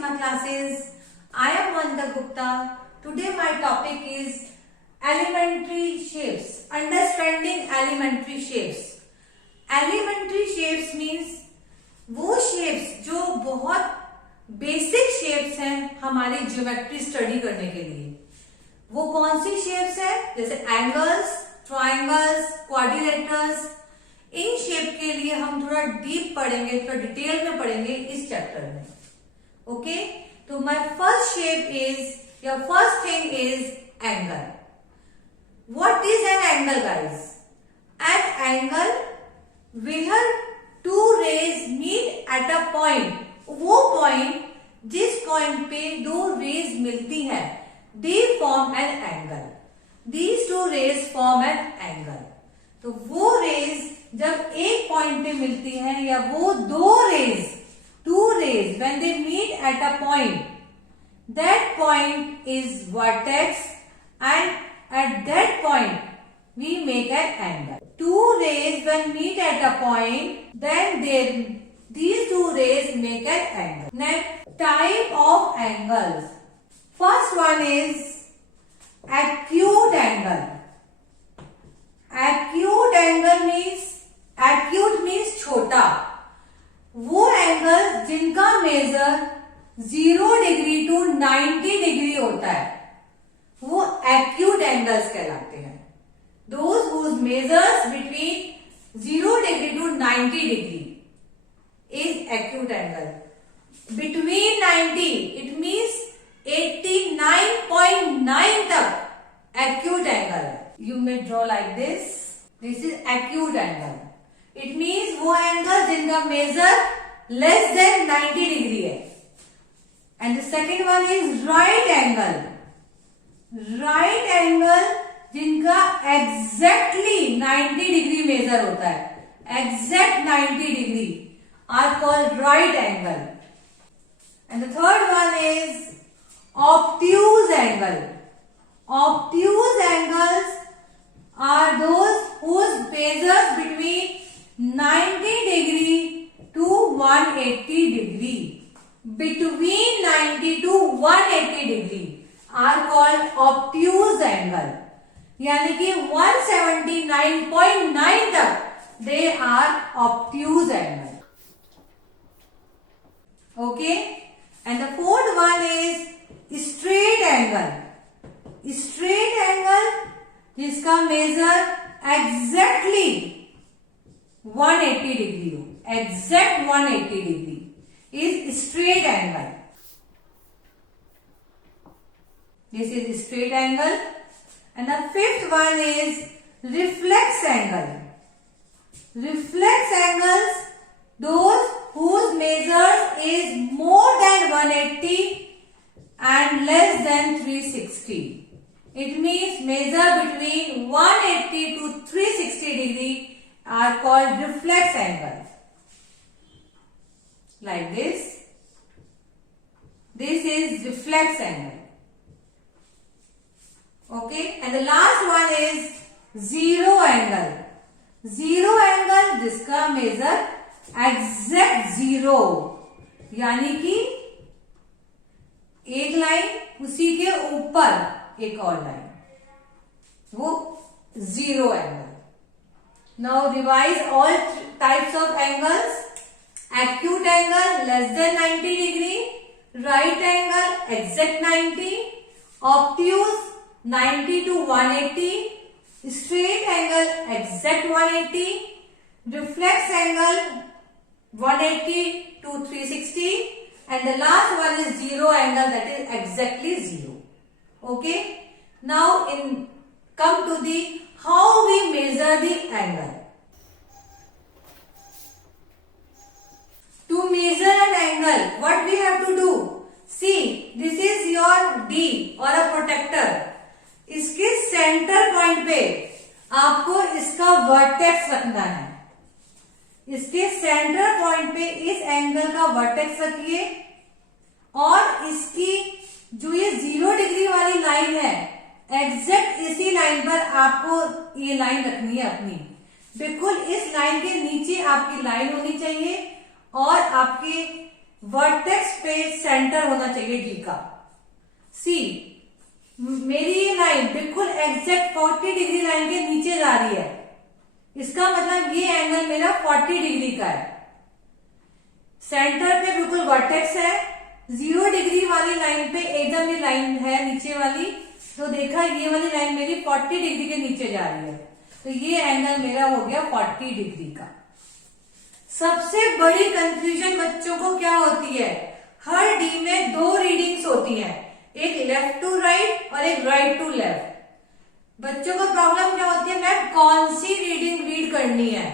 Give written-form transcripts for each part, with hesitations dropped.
my classes. I am Vandana Gupta. Today my topic is elementary shapes. Understanding elementary shapes. Elementary shapes means वो shapes जो बहुत basic shapes हैं हमारी geometry study करने के लिए। वो कौन सी शेप्स हैं? जैसे angles, triangles, quadrilaterals. In shape के लिए हम थोड़ा डीप पढ़ेंगे, थोड़ा डिटेल में पढ़ेंगे इस चैप्टर में। ओके, तो माय फर्स्ट शेप इज या first thing is angle. What is an angle guys? An angle where two rays meet at a point. वो पॉइंट जिस पॉइंट पे दो रेज मिलती हैं, they form an angle. These two rays form an angle. तो वो raise जब एक पॉइंट पे मिलती हैं या वो दो rays, two rays, when they meet at a point, that point is vertex and at that point we make an angle. Two rays when meet at a point, then these two rays make an angle. Next, type of angles. First one is acute angle. Acute means छोटा। वो angle जिनका major 0 degree to 90 degree होता है वो acute angles कहलाते हैं। Those whose measures between 0 degree to 90 degree is acute angle. Between 90, it means 89.9 तक acute angle. You may draw like this. This is acute angle. It means वो angle जिनका measure less than 90 degree है. And the second one is right angle. Right angle जिनका exactly 90 degree measure होता है, exact 90 degree are called right angle. And the third one is obtuse angle. Obtuse angles are those whose measures between 90 degree to 180 degree. Between 90 to 180 degree are called obtuse angle. यानी कि 179.9 तक they are obtuse angle. Okay, and the fourth one is straight angle. Straight angle जिसका measure exactly 180 degree हो, exact 180 degree is straight angle. This is straight angle. And the fifth one is reflex angle. Reflex angles, those whose measures is more than 180 and less than 360. It means measure between 180 to 360 degree are called reflex angle. Like this. This is reflex angle. Okay, and the last one is zero angle. Zero angle जिसका major exact 0, यानी कि एक line उसी के ऊपर एक और line, वो zero angle. Now revise all types of angles. Acute angle less than 90 degree, right angle exact 90, obtuse 90 to 180, straight angle exact 180, reflex angle 180 to 360, and the last one is zero angle, that is exactly 0. Okay, now come to the how we measure the angle. To measure an angle, what we have to do? See, this is your D or a protector. इसके centre point पे आपको इसका vertex रखना है। इसके centre point पे इस angle का वर्टेक्स रखिए और इसकी जो ये 0 डिग्री वाली लाइन है, एग्जैक्ट इसी लाइन पर आपको ये लाइन रखनी है अपनी। बिल्कुल इस लाइन के नीचे आपकी लाइन होनी चाहिए और आपके वर्टेक्स पे में सेंटर होना चाहिए डी का। सी, मेरी ये लाइन बिल्कुल एग्जैक्ट 40 डिग्री लाइन के नीचे जा रही है, इसका मतलब ये एंगल मेरा 40 डिग्री का है। सेंटर पे बिल्कुल वर्टेक्स है, 0 डिग्री वाली लाइन पे एकदम ये लाइन है नीचे वाली, तो देखा ये वाली लाइन मेरी 40 डिग्री के नीचे जा रही है, तो ये एंगल मेरा हो गया 40 डिग्री का। सबसे बड़ी कंफ्यूजन बच्चों को क्या होती है, हर डी में 2 रीडिंग्स होती हैं, एक लेफ्ट टू राइट और एक राइट टू लेफ्ट। बच्चों को प्रॉब्लम क्या होती है, मैम कौन सी रीडिंग रीड करनी है,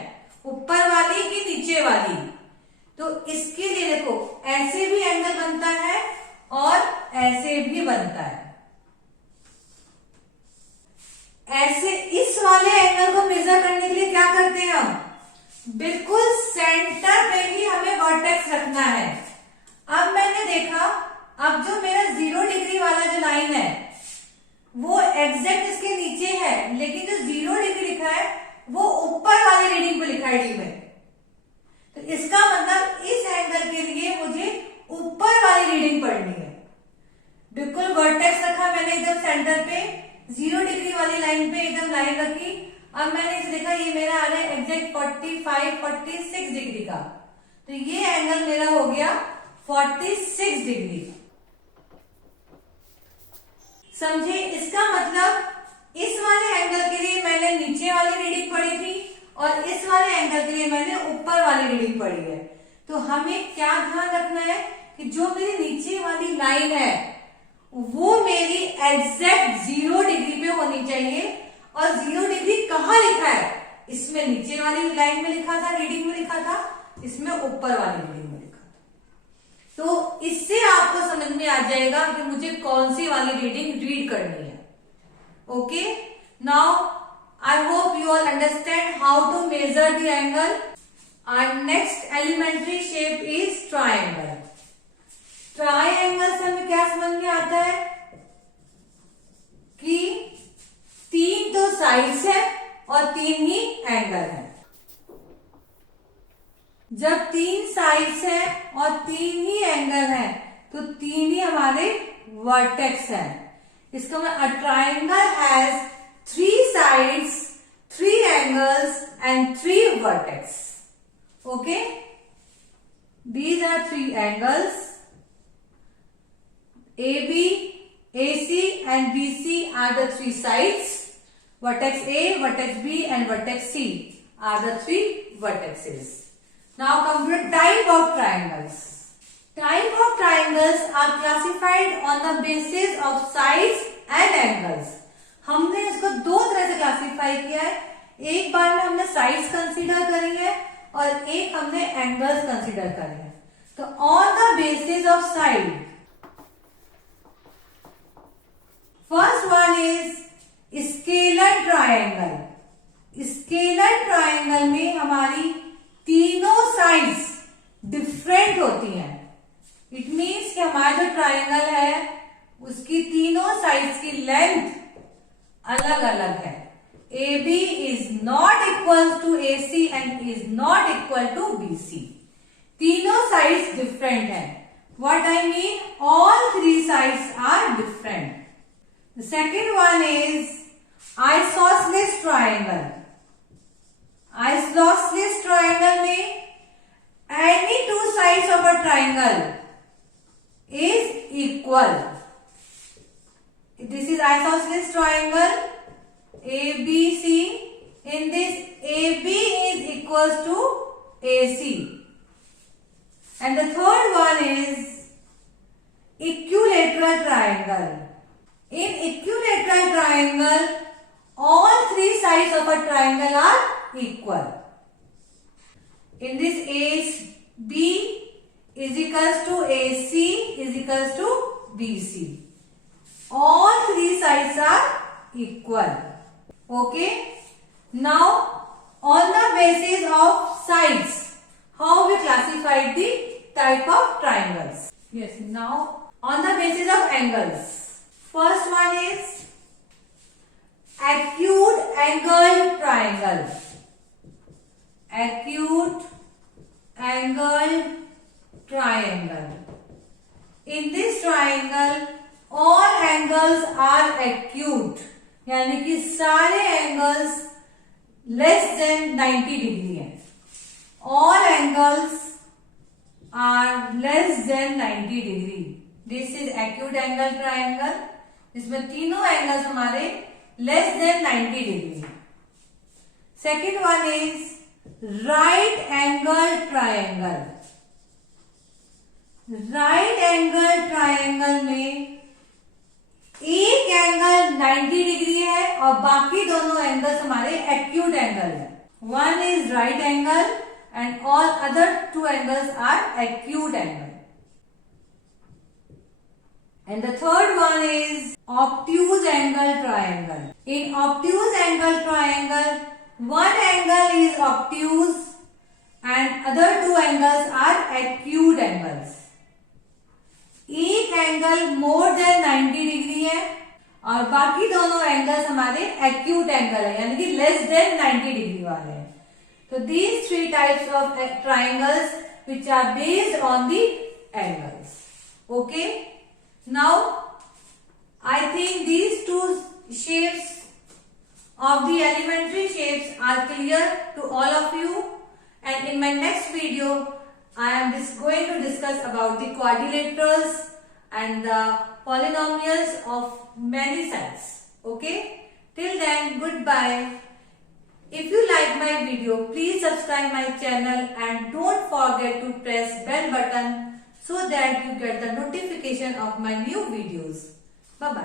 ऊपर वाली कि नीचे वाली। तो इसके लिए देखो ऐसे भी एंगल बनता है और ऐसे भी बनता है। ऐसे इस वाले एंगल को मेजर करने के लिए क्या करते हैं हम, बिल्कुल सेंटर पे ही हमें वर्टेक्स रखना है। अब मैंने देखा, अब जो मेरा 0 डिग्री वाला जो लाइन है वो एग्जैक्ट इसके नीचे है, लेकिन जो 0 डिग्री लिखा है वो ऊपर वाली रीडिंग पे लिखा है डी में। तो इसका मतलब इस एंगल के लिए मुझे ऊपर वाली रीडिंग पढ़नी है। बिल्कुल वर्टेक्स रखा मैंने एकदम सेंटर पे, 0 डिग्री वाली लाइन पे एकदम लाइन रखी। अब मैंने इसे देखा, ये मेरा आ रहा है एग्जैक्ट 46 डिग्री का, तो ये एंगल मेरा हो गया 46 डिग्री। समझे, इसका मतलब इस वाले एंगल के लिए मैंने नीचे वाली रीडिंग पढ़ी थी और इस वाले एंगल के लिए मैंने ऊपर वाली रीडिंग पढ़ी है। तो हमें क्या ध्यान रखना है कि जो मेरी नीचे वाली लाइन है वो मेरी एग्जैक्ट 0 डिग्री पे होनी चाहिए। और 0 डिग्री कहाँ लिखा है, इसमें नीचे वाली लाइन में लिखा था, रीडिंग में लिखा था, इसमें ऊपर वाली रीडिंग में लिखा था। तो इससे आपको समझ में आ जाएगा कि मुझे कौन सी वाली रीडिंग रीड करनी है। Okay, now I hope you all understand how to measure the angle. Our next elementary shape is triangle. Triangle से हमें क्या समझ में आता है कि 3 तो साइड्स है और 3 ही एंगल है। जब 3 साइड्स है और 3 ही एंगल है तो 3 ही हमारे वर्टेक्स है। इसका मतलब a triangle has 3 sides, 3 angles and 3 vertex. Okay, these are 3 angles. AB, AC and BC are the 3 sides. Vertex A, vertex B and vertex C are the 3 vertexes. Now come to the type of triangles. Type of triangles are classified on the basis of sides and angles. हमने इसको 2 तरह से classify किया है। एक बार में हमने sides consider करी है और एक हमने एंगल्स कंसीडर करे हैं। तो on the basis of side, first one is scalar triangle. Scalar triangle में हमारी तीनों साइड्स डिफरेंट होती हैं। इट मीन्स कि हमारा जो ट्रायंगल है उसकी तीनों साइड्स की लेंथ अलग अलग है। AB is not equal to AC and is not equal to BC. तीनों sides different हैं। What I mean, all 3 sides are different. The second one is isosceles triangle. Isosceles triangle में any 2 sides of a triangle is equal. This is isosceles triangle. ABC, in this AB is equals to AC. And the third one is equilateral triangle. In equilateral triangle, all 3 sides of a triangle are equal. In this AB is equals to AC is equals to BC. All 3 sides are equal. Okay, now on the basis of sides, how we classified the type of triangles? Yes, now on the basis of angles, first one is acute angle triangle. Acute angle triangle. In this triangle all angles are acute, यानी कि सारे angles less than 90 degree है. All angles are less than 90 degree. This is acute angle triangle. इसमें तीनों angles हमारे less than 90 degree. Second one is right angle triangle. Right angle triangle में एक angle 90 degree है और बाकी दोनों एंगल्स हमारे एक्यूट एंगल है. One is right angle and all other two angles are acute angle. And the third one is obtuse angle triangle. In obtuse angle triangle, one angle is obtuse and other two angles are acute angles. एक angle more than 90 degree है और बाकी दोनों angles हमारे acute angle है, यानी कि less than 90 degree वाले हैं. So these three types of triangles which are based on the angles. Okay. Now I think these two shapes of the elementary shapes are clear to all of you, and in my next video I am just going to discuss about the quadrilaterals and the polynomials of many sides. Okay. Till then, goodbye. If you like my video, please subscribe my channel and don't forget to press bell button so that you get the notification of my new videos. Bye bye.